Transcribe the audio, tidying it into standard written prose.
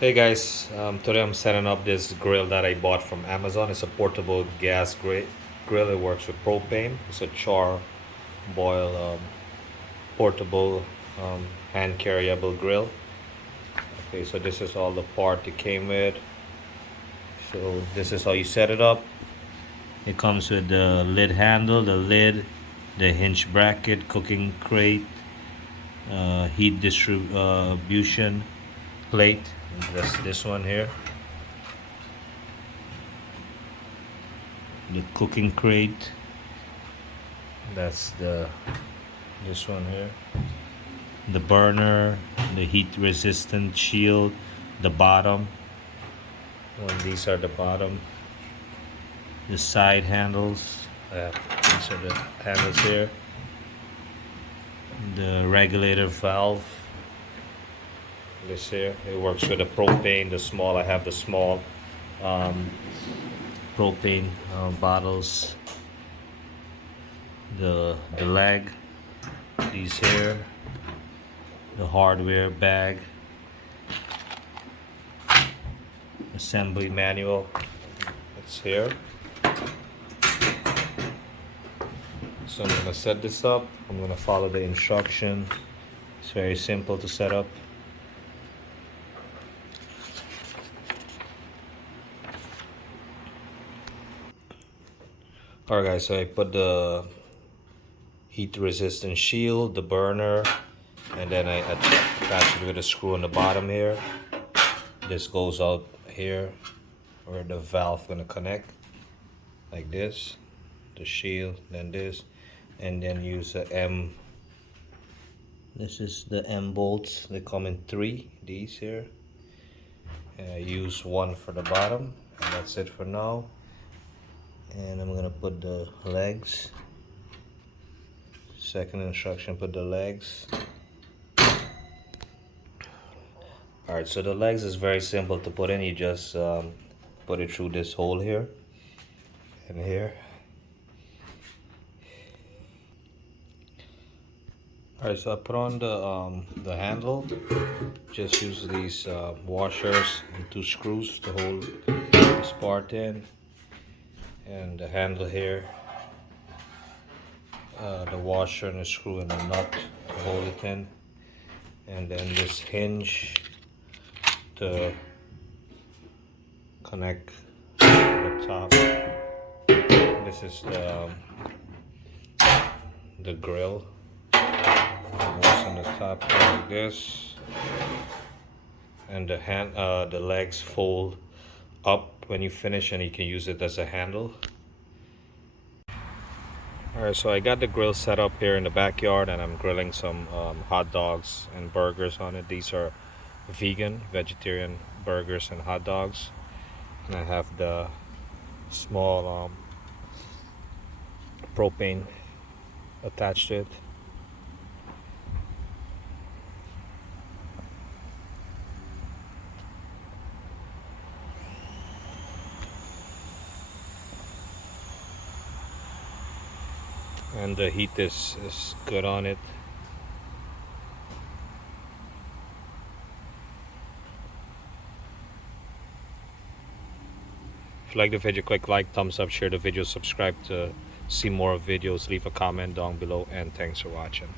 Hey guys, today I'm setting up this grill that I bought from Amazon. It's a portable gas grill. It works with propane. It's a char boil portable hand carryable grill. Okay, so this is all the part it came with. So this is how you set it up. It comes with the lid handle, the lid, the hinge bracket, cooking crate, heat distribution plate. That's this one here. The cooking crate. That's this one here. The burner, the heat resistant shield, the bottom. These are the bottom. The side handles. These are the handles here. The regulator valve. This here. It works with the propane. The small. I have the small propane bottles. The leg. These here. The hardware bag. Assembly manual. It's here. So I'm gonna set this up. I'm gonna follow the instruction. It's very simple to set up. Alright guys, so I put the heat resistant shield, the burner, and then I attach it with a screw on the bottom here. This goes out here where the valve gonna connect, like this. The shield, then this, and then use a M. This is the M bolts. They come in 3, these here. And I use 1 for the bottom, and that's it for now. And I'm gonna put the legs. Second instruction, put the legs. Alright, so the legs is very simple to put in. You just put it through this hole here and here. Alright, so I put on the handle. Just use these washers and 2 screws to hold this part in. And the handle here, the washer and the screw and the nut to hold it in. And then this hinge to connect the top. This is the grill. It goes on the top like this, and the legs fold up when you finish, and you can use it as a handle. Alright, so I got the grill set up here in the backyard, and I'm grilling some hot dogs and burgers on it. These are vegetarian burgers and hot dogs. And I have the small propane attached to it. And the heat is good on it. If you like the video, click like, thumbs up, share the video, subscribe to see more videos, leave a comment down below, and thanks for watching.